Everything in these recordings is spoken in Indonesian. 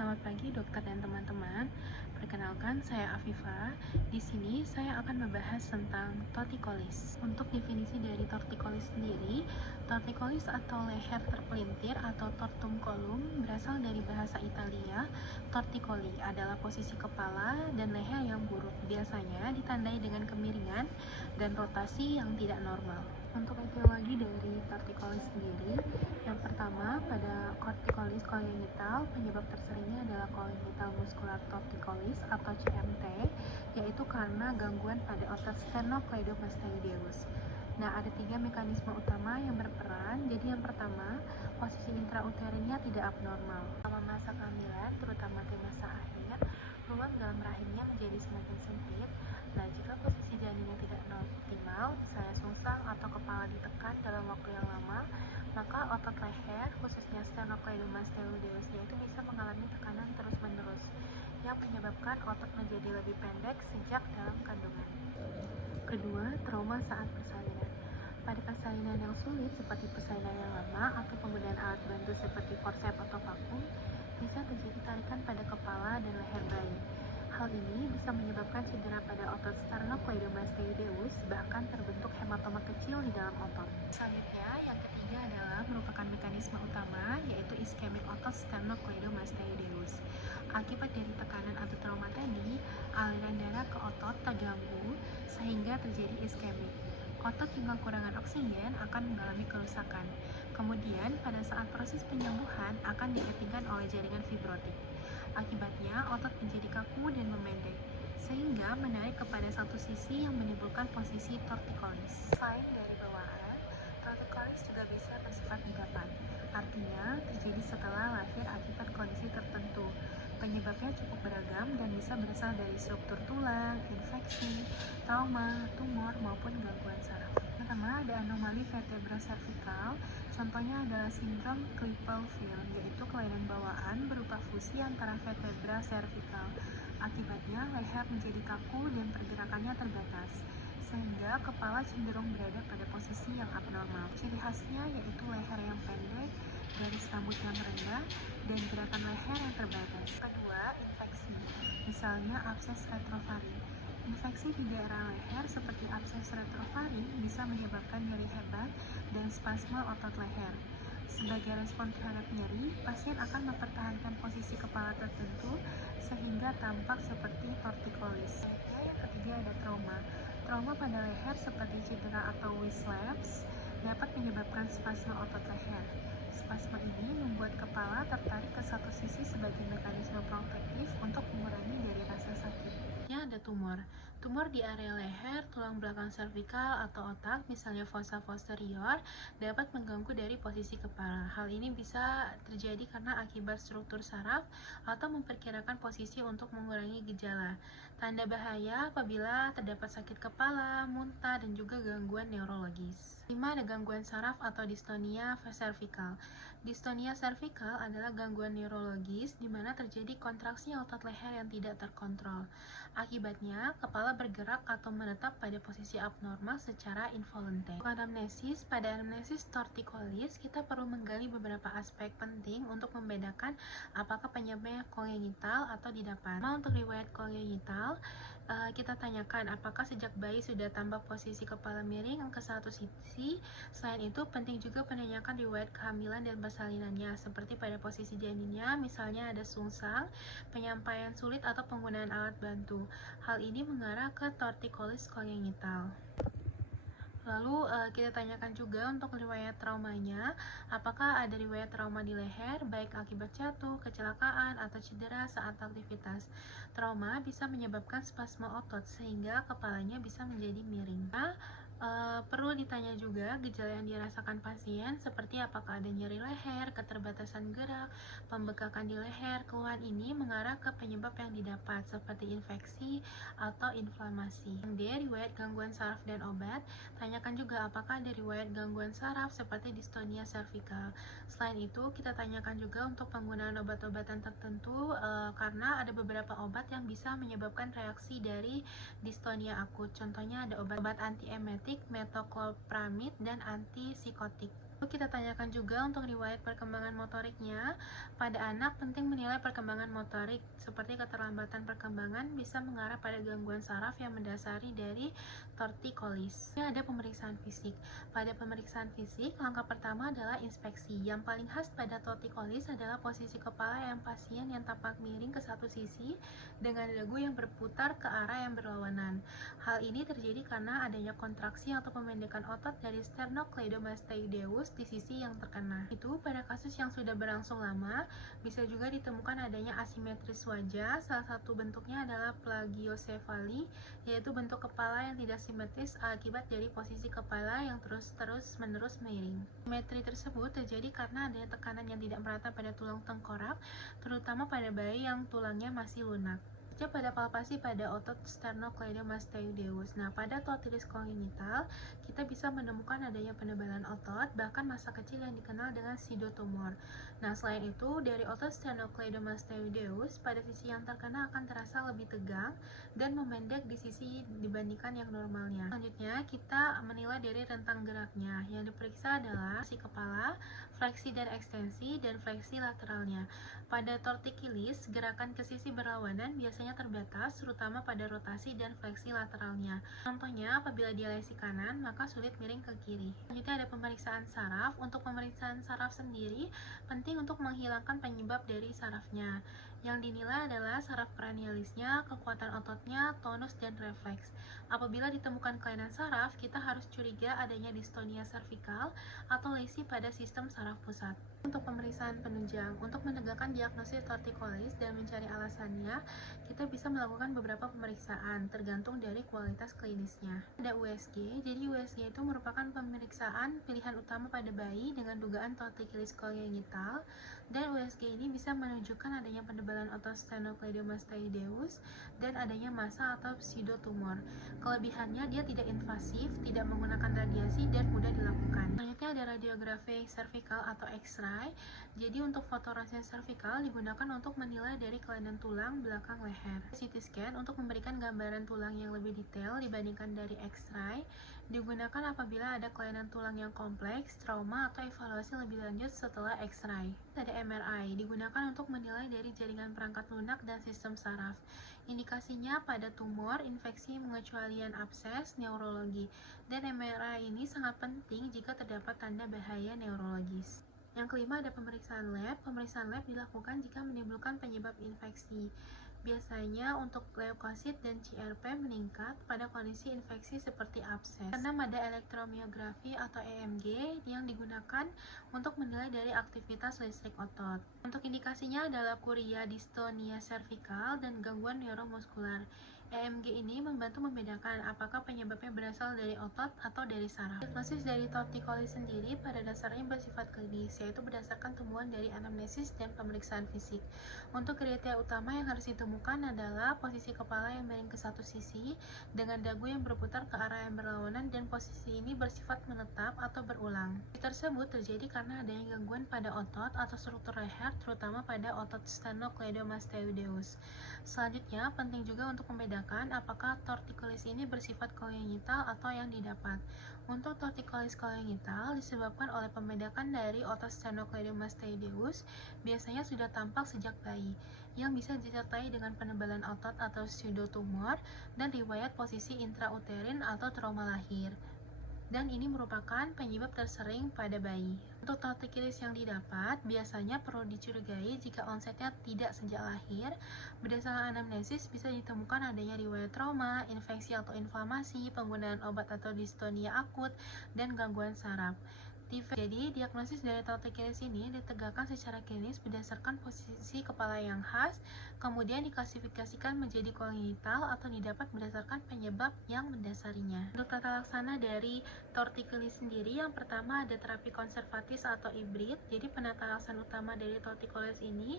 Selamat pagi dokter dan teman-teman. Perkenalkan, saya Afifa. Di sini saya akan membahas tentang torticollis. Untuk definisi dari torticollis sendiri, torticollis atau leher terpelintir atau tortum colum berasal dari bahasa Italia. Torticolli adalah posisi kepala dan leher yang buruk, biasanya ditandai dengan kemiringan dan rotasi yang tidak normal. Untuk etiologi dari torticollis sendiri, yang pertama pada torticollis congenital, penyebab terseringnya adalah congenital muscular torticollis atau CMT, yaitu karena gangguan pada otot sternocleidomastoideus. Nah, ada 3 mekanisme utama yang berperan. Jadi yang pertama, posisi intrauterinnya tidak abnormal. Selama masa kehamilan, terutama di masa akhir, ruang dalam rahimnya menjadi semakin sempit. Nah, jika posisi janinnya tidak optimal, misalnya sungsang atau kepala ditekan dalam waktu yang lama, maka otot leher, khususnya sternocleidomastoideusnya itu bisa mengalami tekanan terus-menerus yang menyebabkan otot menjadi lebih pendek sejak dalam kandungan. Kedua, trauma saat persalinan. Pada persalinan yang sulit seperti persalinan yang lama atau penggunaan alat bantu seperti forceps atau vakum, bisa terjadi tarikan pada kepala dan leher bayi. Hal ini bisa menyebabkan cedera pada otot sternocleidomastoideus, bahkan terbentuk hematoma kecil di dalam otot. Selanjutnya, yang ketiga adalah merupakan mekanisme utama, yaitu iskemik otot sternocleidomastoideus. Akibat dari tekanan atau trauma tadi, aliran darah ke otot terganggu sehingga terjadi iskemik. Otot yang kekurangan oksigen akan mengalami kerusakan. Kemudian, pada saat proses penyembuhan akan dikepingkan oleh jaringan fibrotik. Akibatnya, otot menjadi kaku dan memendek, sehingga menarik kepada satu sisi yang menimbulkan posisi torticollis. Selain dari bawaan, torticollis juga bisa bersifat endapan, artinya terjadi setelah lahir akibat kondisi tertentu. Penyebabnya cukup beragam dan bisa berasal dari struktur tulang, infeksi, trauma, tumor, maupun gangguan saraf. Pertama, ada anomali vertebra cervical. Contohnya adalah sindrom Klippel-Feil, yaitu kelainan bawaan berupa fusi antara vertebra cervical. Akibatnya, leher menjadi kaku dan pergerakannya terbatas, sehingga kepala cenderung berada pada posisi yang abnormal. Ciri khasnya yaitu leher yang pendek, garis rambut yang rendah, dan gerakan leher yang terbatas. Kedua, infeksi, misalnya abses retrovari. Infeksi di daerah leher seperti abses retrovari bisa menyebabkan nyeri hebat dan spasme otot leher. Sebagai respon terhadap nyeri, pasien akan mempertahankan posisi kepala tertentu sehingga tampak seperti torticollis. Yang ketiga ada trauma. Trauma pada leher seperti cedera atau whiplash dapat menyebabkan spasme otot leher. Spasme ini membuat kepala tertarik ke satu sisi sebagai mekanisme protektif untuk mengurangi dari rasa sakit. Ada tumor. Tumor di area leher, tulang belakang servikal, atau otak, misalnya fossa posterior, dapat mengganggu dari posisi kepala. Hal ini bisa terjadi karena akibat struktur saraf atau memperkirakan posisi untuk mengurangi gejala. Tanda bahaya apabila terdapat sakit kepala, muntah, dan juga gangguan neurologis. 5. Ada gangguan saraf atau distonia cervical. Distonia cervical adalah gangguan neurologis di mana terjadi kontraksi otot leher yang tidak terkontrol. Akibatnya, kepala bergerak atau menetap pada posisi abnormal secara involunter. Anamnesis, pada anamnesis torticollis, kita perlu menggali beberapa aspek penting untuk membedakan apakah penyebabnya kongenital atau didapat. Untuk riwayat kongenital, kita tanyakan apakah sejak bayi sudah tampak posisi kepala miring ke satu sisi. Selain itu, penting juga menanyakan riwayat kehamilan dan persalinannya, seperti pada posisi janinnya, misalnya ada sungsang, penyampaian sulit, atau penggunaan alat bantu. Hal ini mengarah ke torticollis congenital. Lalu kita tanyakan juga untuk riwayat traumanya, apakah ada riwayat trauma di leher, baik akibat jatuh, kecelakaan, atau cedera saat aktivitas. Trauma bisa menyebabkan spasme otot sehingga kepalanya bisa menjadi miring. Perlu ditanya juga gejala yang dirasakan pasien, seperti apakah ada nyeri leher, keterbatasan gerak, pembekakan di leher. Keluhan ini mengarah ke penyebab yang didapat, seperti infeksi atau inflamasi. D. Riwayat gangguan saraf dan obat. Tanyakan juga apakah ada riwayat gangguan saraf seperti distonia cervical. Selain itu, kita tanyakan juga untuk penggunaan obat-obatan tertentu karena ada beberapa obat yang bisa menyebabkan reaksi dari distonia akut. Contohnya ada obat antiemetik, metoclopramid, dan antipsikotik. Kita tanyakan juga untuk riwayat perkembangan motoriknya. Pada anak, penting menilai perkembangan motorik, seperti keterlambatan perkembangan bisa mengarah pada gangguan saraf yang mendasari dari tortikolis. Ini ada pemeriksaan fisik. Pada pemeriksaan fisik, langkah pertama adalah inspeksi. Yang paling khas pada tortikolis adalah posisi kepala yang pasien yang tampak miring ke satu sisi dengan dagu yang berputar ke arah yang berlawanan. Hal ini terjadi karena adanya kontraksi atau pemendekan otot dari sternocleidomastoideus di sisi yang terkena. Itu pada kasus yang sudah berlangsung lama, bisa juga ditemukan adanya asimetris wajah. Salah satu bentuknya adalah plagiosefali, yaitu bentuk kepala yang tidak simetris akibat dari posisi kepala yang terus-menerus miring. Simetri tersebut terjadi karena adanya tekanan yang tidak merata pada tulang tengkorak, terutama pada bayi yang tulangnya masih lunak. Pada palpasi pada otot sternocleidomastoideus. Nah, pada torticollis congenital, kita bisa menemukan adanya penebalan otot, bahkan masa kecil yang dikenal dengan pseudotumor. Nah, selain itu, dari otot sternocleidomastoideus, pada sisi yang terkena akan terasa lebih tegang dan memendek di sisi dibandingkan yang normalnya. Selanjutnya, kita menilai dari rentang geraknya. Yang diperiksa adalah si kepala, fleksi dan ekstensi, dan fleksi lateralnya. Pada torticollis, gerakan ke sisi berlawanan biasanya terbatas, terutama pada rotasi dan fleksi lateralnya. Contohnya, apabila dia lesi kanan, maka sulit miring ke kiri. Selanjutnya ada pemeriksaan saraf. Untuk pemeriksaan saraf sendiri, penting untuk menghilangkan penyebab dari sarafnya. Yang dinilai adalah saraf cranialisnya, kekuatan ototnya, tonus, dan refleks. Apabila ditemukan kelainan saraf, kita harus curiga adanya distonia servikal atau lesi pada sistem saraf pusat. Untuk pemeriksaan penunjang, untuk menegakkan diagnosis torticollis dan mencari alasannya, kita bisa melakukan beberapa pemeriksaan tergantung dari kualitas klinisnya. Ada USG, jadi USG itu merupakan pemeriksaan pilihan utama pada bayi dengan dugaan torticollis congenital, dan USG ini bisa menunjukkan adanya penebalan otot sternocleidomastoideus dan adanya massa atau pseudotumor. Kelebihannya, dia tidak invasif, tidak menggunakan radiasi, dan mudah dilakukan. Selanjutnya ada radiografi cervical atau X-ray. Jadi untuk foto ronsen cervical digunakan untuk menilai dari kelainan tulang belakang leher. CT scan untuk memberikan gambaran tulang yang lebih detail dibandingkan dari X-ray digunakan apabila ada kelainan tulang yang kompleks, trauma, atau evaluasi lebih lanjut setelah X-ray. Ada MRI digunakan untuk menilai dari jaringan perangkat lunak dan sistem saraf. Indikasinya pada tumor, infeksi, pengecualian abses, neurologi. Dan MRI ini sangat penting jika terdapat tanda bahaya neurologis. Yang kelima ada pemeriksaan lab. Pemeriksaan lab dilakukan jika menimbulkan penyebab infeksi. Biasanya untuk leukosit dan CRP meningkat pada kondisi infeksi seperti abses. Keenam ada elektromiografi atau EMG yang digunakan untuk menilai dari aktivitas listrik otot. Untuk indikasinya adalah kuria, distonia servikal, dan gangguan neuromuskular. EMG ini membantu membedakan apakah penyebabnya berasal dari otot atau dari saraf. Diagnosis dari torticollis sendiri pada dasarnya bersifat klinis, yaitu berdasarkan temuan dari anamnesis dan pemeriksaan fisik. Untuk kriteria utama yang harus ditemukan adalah posisi kepala yang miring ke satu sisi dengan dagu yang berputar ke arah yang berlawanan, dan posisi ini bersifat menetap atau berulang. Hal tersebut terjadi karena adanya gangguan pada otot atau struktur leher, terutama pada otot sternocleidomastoideus. Selanjutnya, penting juga untuk membedakan apakah torticollis ini bersifat congenital atau yang didapat. Untuk torticollis congenital disebabkan oleh pembedakan dari otot sternocleidomastoideus, biasanya sudah tampak sejak bayi, yang bisa disertai dengan penebalan otot atau pseudotumor dan riwayat posisi intrauterin atau trauma lahir. Dan ini merupakan penyebab tersering pada bayi. Untuk torticollis yang didapat, biasanya perlu dicurigai jika onsetnya tidak sejak lahir. Berdasarkan anamnesis, bisa ditemukan adanya riwayat trauma, infeksi atau inflamasi, penggunaan obat atau distonia akut, dan gangguan saraf. Jadi, diagnosis dari torticollis ini ditegakkan secara klinis berdasarkan posisi kepala yang khas, kemudian diklasifikasikan menjadi kongenital atau didapat berdasarkan penyebab yang mendasarinya. Untuk tata laksana dari torticollis sendiri, yang pertama ada terapi konservatif atau hibrid. Jadi, penata laksana utama dari torticollis ini,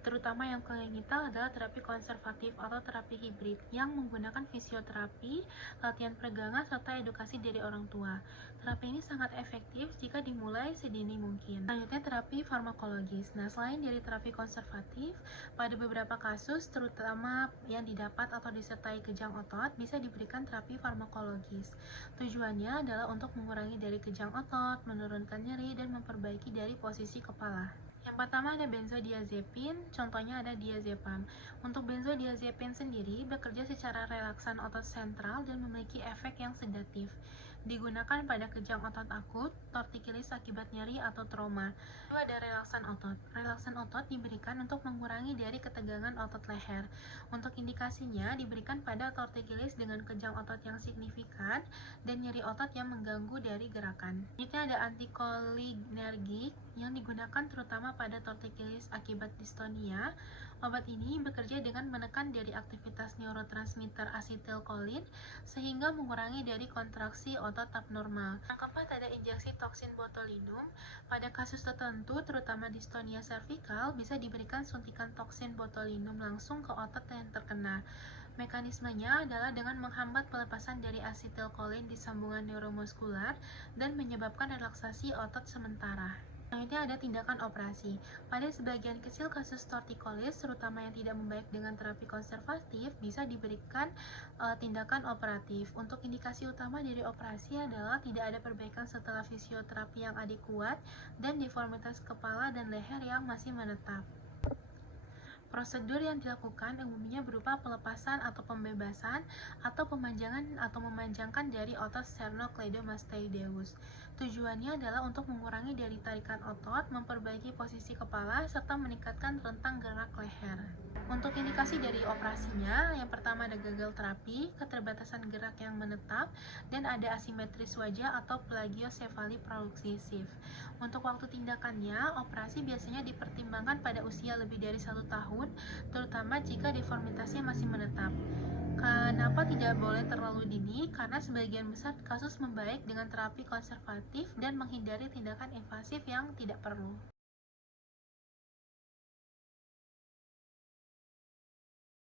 terutama yang kongenital, adalah terapi konservatif atau terapi hibrid yang menggunakan fisioterapi, latihan peregangan, serta edukasi dari orang tua. Terapi ini sangat efektif jika dimulai sedini mungkin. Selanjutnya terapi farmakologis. Nah, selain dari terapi konservatif, pada Pada beberapa kasus, terutama yang didapat atau disertai kejang otot, bisa diberikan terapi farmakologis. Tujuannya adalah untuk mengurangi dari kejang otot, menurunkan nyeri, dan memperbaiki dari posisi kepala. Yang pertama ada benzodiazepin, contohnya ada diazepam. Untuk benzodiazepin sendiri bekerja secara relaksan otot sentral dan memiliki efek yang sedatif. Digunakan pada kejang otot akut, tortikilis akibat nyeri atau trauma. Kedua ada relaksan otot. Relaksan otot diberikan untuk mengurangi dari ketegangan otot leher. Untuk indikasinya diberikan pada tortikilis dengan kejang otot yang signifikan dan nyeri otot yang mengganggu dari gerakan. Selanjutnya ada antikolinergik yang digunakan terutama pada tortikilis akibat distonia. Obat ini bekerja dengan menekan dari aktivitas neurotransmitter asetilkolin sehingga mengurangi dari kontraksi otot abnormal. Yang keempat ada injeksi toksin botulinum. Pada kasus tertentu, terutama distonia servikal, bisa diberikan suntikan toksin botulinum langsung ke otot yang terkena. Mekanismenya adalah dengan menghambat pelepasan dari asetilkolin di sambungan neuromuskular dan menyebabkan relaksasi otot sementara. Selanjutnya ada tindakan operasi. Pada sebagian kecil kasus tortikolis, terutama yang tidak membaik dengan terapi konservatif, bisa diberikan tindakan operatif. Untuk indikasi utama dari operasi adalah tidak ada perbaikan setelah fisioterapi yang adekuat dan deformitas kepala dan leher yang masih menetap. Prosedur yang dilakukan umumnya berupa pelepasan atau pembebasan atau pemanjangan atau memanjangkan dari otot sternocleidomastoideus. Tujuannya adalah untuk mengurangi dari tarikan otot, memperbaiki posisi kepala, serta meningkatkan rentang gerak leher. Untuk indikasi dari operasinya, yang pertama ada gagal terapi, keterbatasan gerak yang menetap, dan ada asimetris wajah atau plagiosefali paroksisif. Untuk waktu tindakannya, operasi biasanya dipertimbangkan pada usia lebih dari 1 tahun, terutama jika deformitasnya masih menetap. Kenapa tidak boleh terlalu dini? Karena sebagian besar kasus membaik dengan terapi konservatif dan menghindari tindakan invasif yang tidak perlu.